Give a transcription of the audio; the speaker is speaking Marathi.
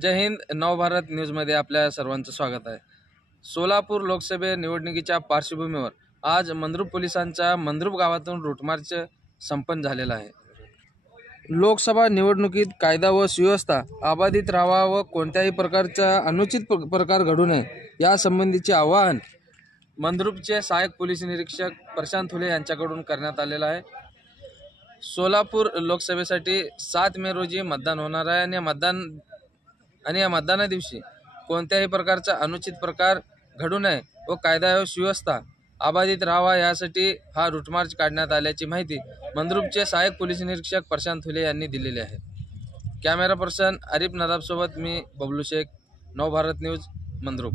जय हिंद. नवभारत न्यूजमध्ये आपल्या सर्वांचं स्वागत आहे. सोलापूर लोकसभा निवडणुकीच्या पार्श्वभूमीवर आज मंद्रुप पोलिसांचा मंद्रुप गावातून रूटमार्च संपन्न झालेला आहे. लोकसभा निवडणुकीत कायदा व सुव्यवस्था अबाधित राहावा व कोणत्याही प्रकारचा अनुचित प्रकार घडू नये यासंबंधीचे आवाहन मंद्रुपचे सहाय्यक पोलीस निरीक्षक प्रशांत हुले यांच्याकडून करण्यात आलेलं आहे. सोलापूर लोकसभेसाठी 7 मे रोजी मतदान होणार आहे आणि या मतदाना दिवशी कोणत्याही प्रकारचा अनुचित प्रकार घडू नये व कायदा व सुव्यवस्था अबाधित राहावा यासाठी हा रूटमार्च काढण्यात आल्याची माहिती मंद्रुपचे सहाय्यक पोलीस निरीक्षक प्रशांत हुले यांनी दिलेली आहे. कॅमेरा पर्सन आरिफ नदाब सोबत मी बबलू शेख, नवभारत न्यूज, मंद्रुप.